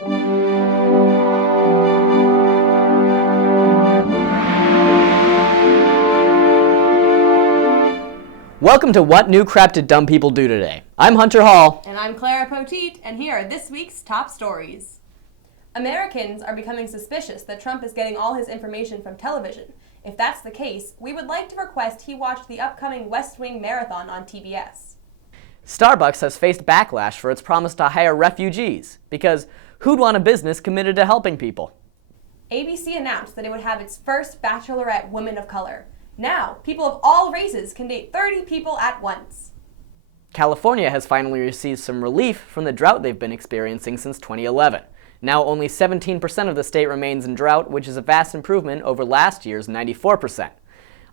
Welcome to What New Crap Did Dumb People Do Today? I'm Hunter Hall. And I'm Clara Poteet, and here are this week's top stories. Americans are becoming suspicious that Trump is getting all his information from television. If that's the case, we would like to request he watch the upcoming West Wing Marathon on TBS. Starbucks has faced backlash for its promise to hire refugees, because who'd want a business committed to helping people? ABC announced that it would have its first bachelorette woman of color. Now, people of all races can date 30 people at once. California has finally received some relief from the drought they've been experiencing since 2011. Now only 17% of the state remains in drought, which is a vast improvement over last year's 94%.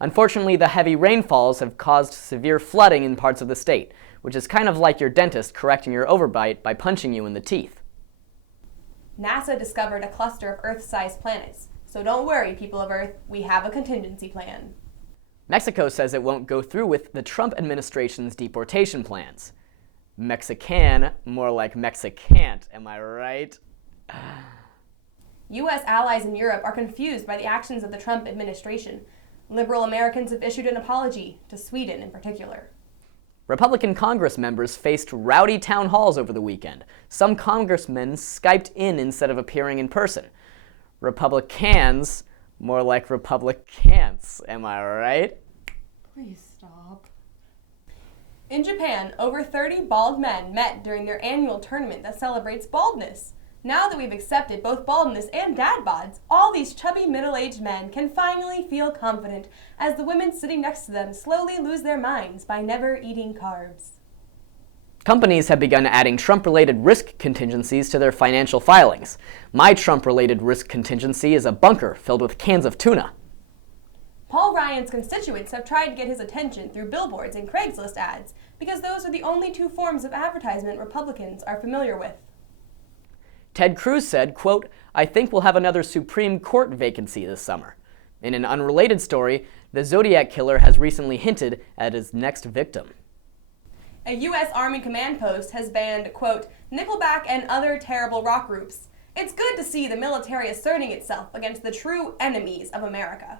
Unfortunately, the heavy rainfalls have caused severe flooding in parts of the state, which is kind of like your dentist correcting your overbite by punching you in the teeth. NASA discovered a cluster of Earth-sized planets. So don't worry, people of Earth, we have a contingency plan. Mexico says it won't go through with the Trump administration's deportation plans. Mexican, more like Mexicant, am I right? U.S. allies in Europe are confused by the actions of the Trump administration. Liberal Americans have issued an apology, to Sweden in particular. Republican Congress members faced rowdy town halls over the weekend. Some congressmen Skyped in instead of appearing in person. RepubliCAN'Ts, more like RepubliCAN'Ts, am I right? Please stop. In Japan, over 30 bald men met during their annual tournament that celebrates baldness. Now that we've accepted both baldness and dad bods, all these chubby middle-aged men can finally feel confident as the women sitting next to them slowly lose their minds by never eating carbs. Companies have begun adding Trump-related risk contingencies to their financial filings. My Trump-related risk contingency is a bunker filled with cans of tuna. Paul Ryan's constituents have tried to get his attention through billboards and Craigslist ads because those are the only two forms of advertisement Republicans are familiar with. Ted Cruz said, quote, "I think we'll have another Supreme Court vacancy this summer." In an unrelated story, the Zodiac Killer has recently hinted at his next victim. A U.S. Army command post has banned, quote, Nickelback and other terrible rock groups. It's good to see the military asserting itself against the true enemies of America.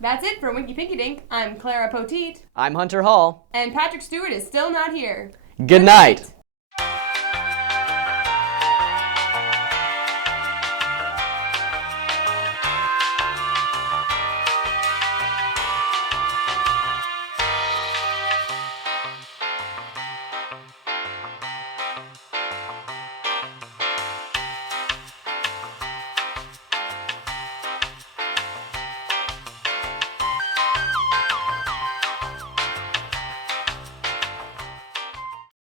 That's it for Winky Pinky Dink. I'm Clara Poteet. I'm Hunter Hall. And Patrick Stewart is still not here. Good night.